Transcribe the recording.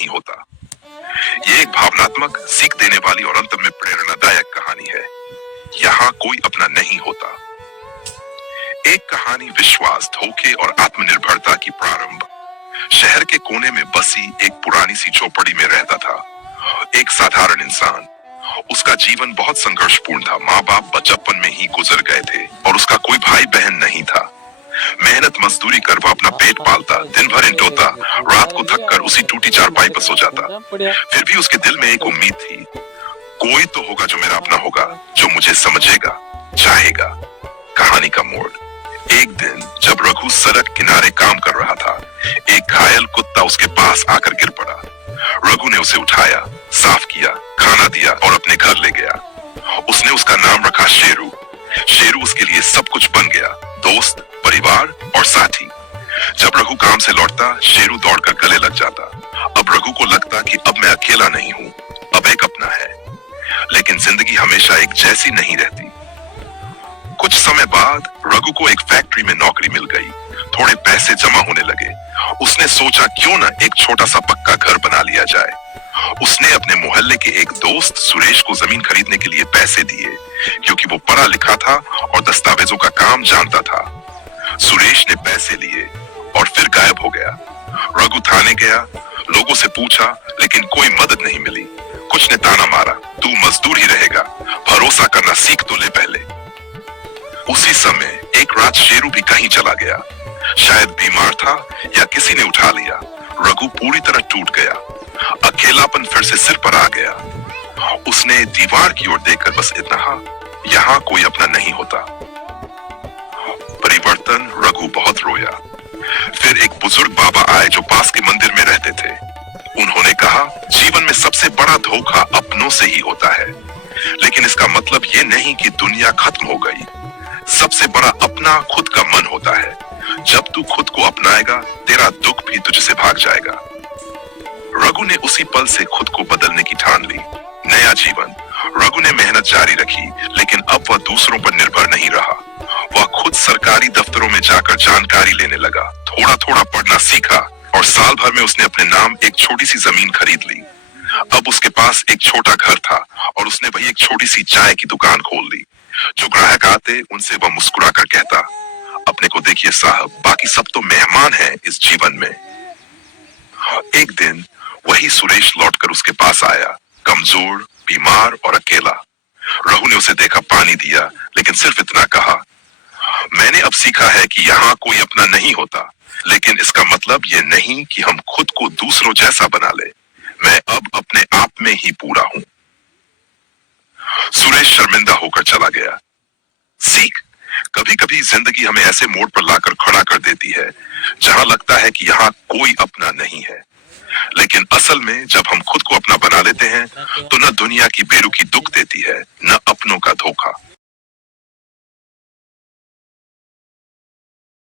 नहीं होता। ये एक भावनात्मक, सीख देने वाली और अंत में प्रेरणादायक कहानी है। यहाँ कोई अपना नहीं होता। एक कहानी विश्वास, धोखे और आत्मनिर्भरता की प्रारंभ। शहर के कोने में बसी एक पुरानी सी झोपड़ी में रहता था एक साधारण इंसान। उसका जीवन बहुत संघर्षपूर्ण था। माँ बाप बचपन में ही गुजर गए थे और उसका कोई भाई बहन नहीं था। मेहनत मजदूरी कर वो अपना पेट पालता, दिन भर इंटोता, रात को थक कर उसी टूटी चारपाई पर सो जाता। फिर भी उसके दिल में एक उम्मीद थी, कोई तो होगा जो मेरा अपना होगा, जो मुझे समझेगा, चाहेगा। कहानी का मोड़। एक दिन जब रघु सड़क किनारे काम कर रहा था, एक घायल कुत्ता उसके पास आकर गिर पड़ा। रघु ने उसे उठाया, साफ किया, खाना दिया और अपने घर ले गया। उसने उसका नाम रखा शेरू। शेरू उसके लिए सब कुछ बन गया, दोस्त, परिवार और साथी। जब रघु काम से लौटता, शेरू दौड़कर गले लग जाता। अब रघु को लगता कि अब मैं अकेला नहीं हूँ, अब एक अपना है। लेकिन जिंदगी हमेशा एक जैसी नहीं रहती। कुछ समय बाद रघु को एक फैक्ट्री में नौकरी मिल गई। थोड़े पैसे जमा होने लगे। उसने सोचा क्यों ना एक छोटा सा पक्का घर बना लिया जाए। उसने अपने मोहल्ले के एक दोस्त सुरेश को जमीन खरीदने के लिए पैसे दिए, क्योंकि वो पढ़ा लिखा था और दस्तावेजों का काम जानता था। सुरेश ने पैसे लिए और फिर गायब हो गया। रघु थाने गया, लोगों से पूछा, लेकिन कोई मदद नहीं मिली। कुछ ने ताना मारा, तू मजदूर ही रहेगा, भरोसा करना सीख तो ले पहले। उसी समय एक रात शेरू भी कहीं चला गया। शायद बीमार था या किसी ने उठा लिया। रघु पूरी तरह टूट गया। अकेलापन फिर से सिर पर आ गया। उसने दीवार की ओर देखकर बस इतना कहा, यहाँ कोई अपना नहीं होता। परिवर्तन। रघु बहुत रोया। फिर एक बुजुर्ग बाबा आए जो पास के मंदिर में रहते थे। उन्होंने कहा, जीवन में सबसे बड़ा धोखा अपनों से ही होता है, लेकिन इसका मतलब ये नहीं कि दुनिया खत्म हो गई। सबसे बड़ा अपना खुद का मन होता है। जब तू खुद को अपनाएगा, तेरा दुख भी तुझसे भाग जाएगा। रघु ने उसी पल से खुद को बदलने की ठान ली। नया जीवन। रघु ने मेहनत जारी रखी, लेकिन अब वह दूसरों पर निर्भर नहीं रहा। वह खुद सरकारी दफ्तरों में जाकर जानकारी लेने लगा, थोड़ा थोड़ा पढ़ना सीखा और साल भर में उसने अपने नाम एक छोटी सी जमीन खरीद ली। अब उसके पास एक छोटा घर था और उसने वही एक छोटी सी चाय की दुकान खोल ली। जो ग्राहक आते, उनसे वह मुस्कुरा कर कहता, अपने को देखिए साहब, बाकी सब तो मेहमान हैं इस जीवन में। एक दिन वही सुरेश लौटकर उसके पास आया, कमजोर, बीमार और अकेला। रघु ने उसे देखा, पानी दिया, लेकिन सिर्फ इतना कहा, मैंने अब सीखा है कि यहाँ कोई अपना नहीं होता, लेकिन इसका मतलब ये नहीं कि हम खुद को दूसरों जैसा बना ले। मैं अब अपने आप में ही पूरा हूँ। सुरेश शर्मिंदा होकर चला गया। सीख। कभी कभी जिंदगी हमें ऐसे मोड़ पर लाकर खड़ा कर देती है जहां लगता है कि यहाँ कोई अपना नहीं है, लेकिन असल में जब हम खुद को अपना बना लेते हैं तो न दुनिया की बेरुखी दुख देती है, न अपनों का धोखा।